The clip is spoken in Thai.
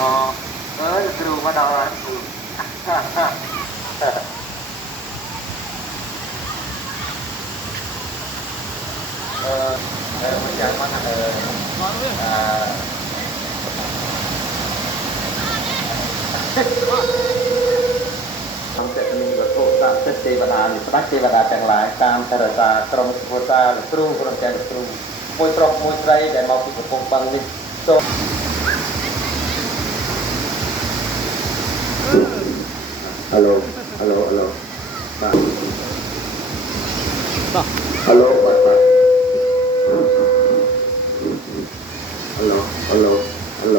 อ๋อครูมาดาวครูมันอยากมาทำเสร็จมีวัตถุตามเทวดาหรือพระเทวดาแต่งหลายตามธรรมชาติกรมสุภาษาหรือครูกรมแกนครูมวยตรอกมวยไตรแต่มาพิจารณาบังนิโซฮัลโหลฮัลโหลฮัลโหลฮัลโหลฮัลโหลฮัลโหลฮัลโหล